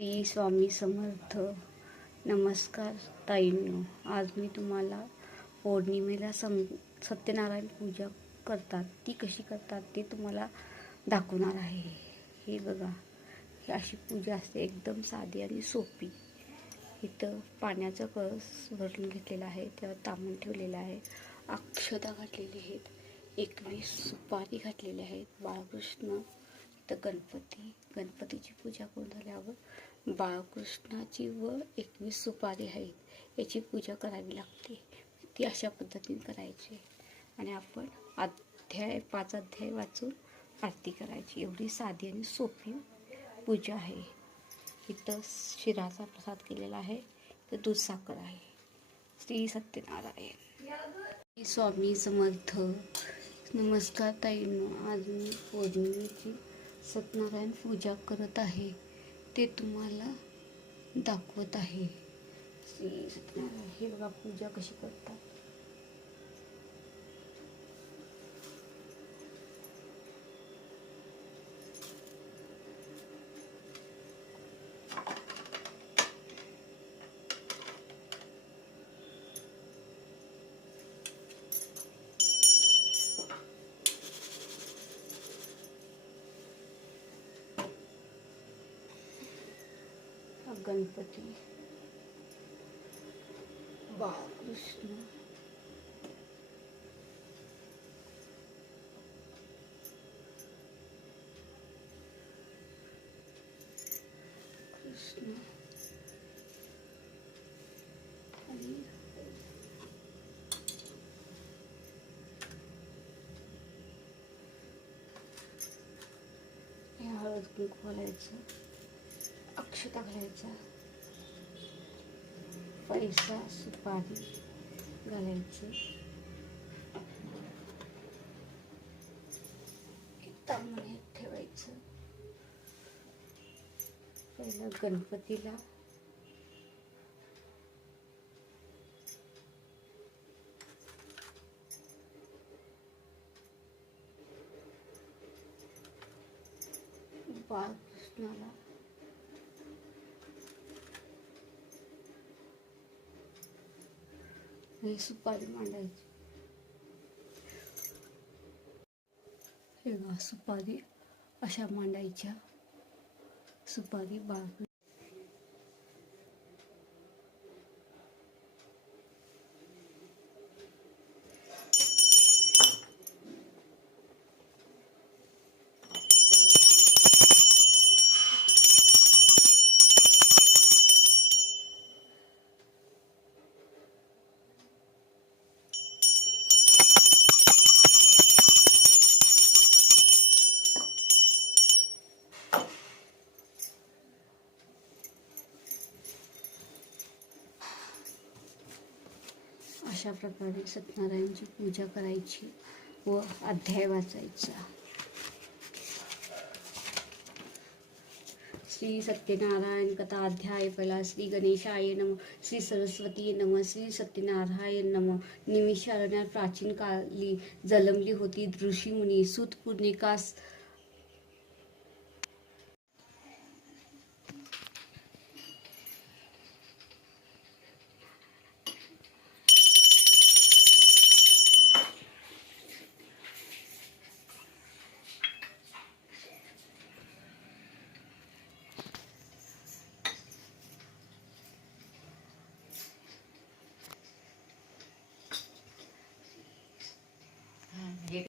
श्री स्वामी समर्थ. नमस्कार ताईंनो. आज मी तुम्हाला पौर्णिमेला सत्यनारायण पूजा करतात ती कशी करतात ते तुम्हाला दाखवणार आहे. हे बघा, ही अशी पूजा असते, एकदम साधी आणि सोपी. इथं पाण्याचा कळस भरून घेतलेला आहे, त्यावर तांबून ठेवलेलं आहे, अक्षता घातलेली आहेत, 21 सुपारी घातलेली आहेत, बाळकृष्ण, तर गणपतीची पूजा करून झाल्यावर बाळकृष्णाची व 21 सुपारी आहेत याची पूजा करावी लागते. ती अशा पद्धतीने करायची आणि आपण 5 अध्याय वाचून आरती करायची. एवढी साधी आणि सोपी पूजा आहे. इथं शिराचा प्रसाद केलेला आहे, तर दूध साखर आहे. श्री सत्यनारायण. स्वामी समर्थ. नमस्कार ताईंनो. आज मी पौर्णिमेची सत्यनारायण पूजा करत आहे, ते तुम्हाला दाखवत आहे. श्री सत्यनारायण. हे बघा पूजा कशी करतात. गणपती, बाळकृष्ण, कृष्ण आणि हळद कुंकू घालायचं, अक्षता घालायचा, पैसा सुपारी घालायचं, तांबणे ठेवायचं. पहिला गणपतीला बाळकृष्णाला हे सुपारी मांडायची. हे बघा, सुपारी अशा मांडायच्या. सुपारी बाळकृष्ण. अशा प्रकारे सत्यनारायणची पूजा करायची व अध्याय वाचायचा. श्री सत्यनारायण कथा अध्याय पहिला. श्री गणेशाय नम, श्री सरस्वती नम, श्री सत्यनारायण नम. निमिषारण्यात प्राचीन काली जन्मली होती ऋषीमुनी. सूत पुर्णिकास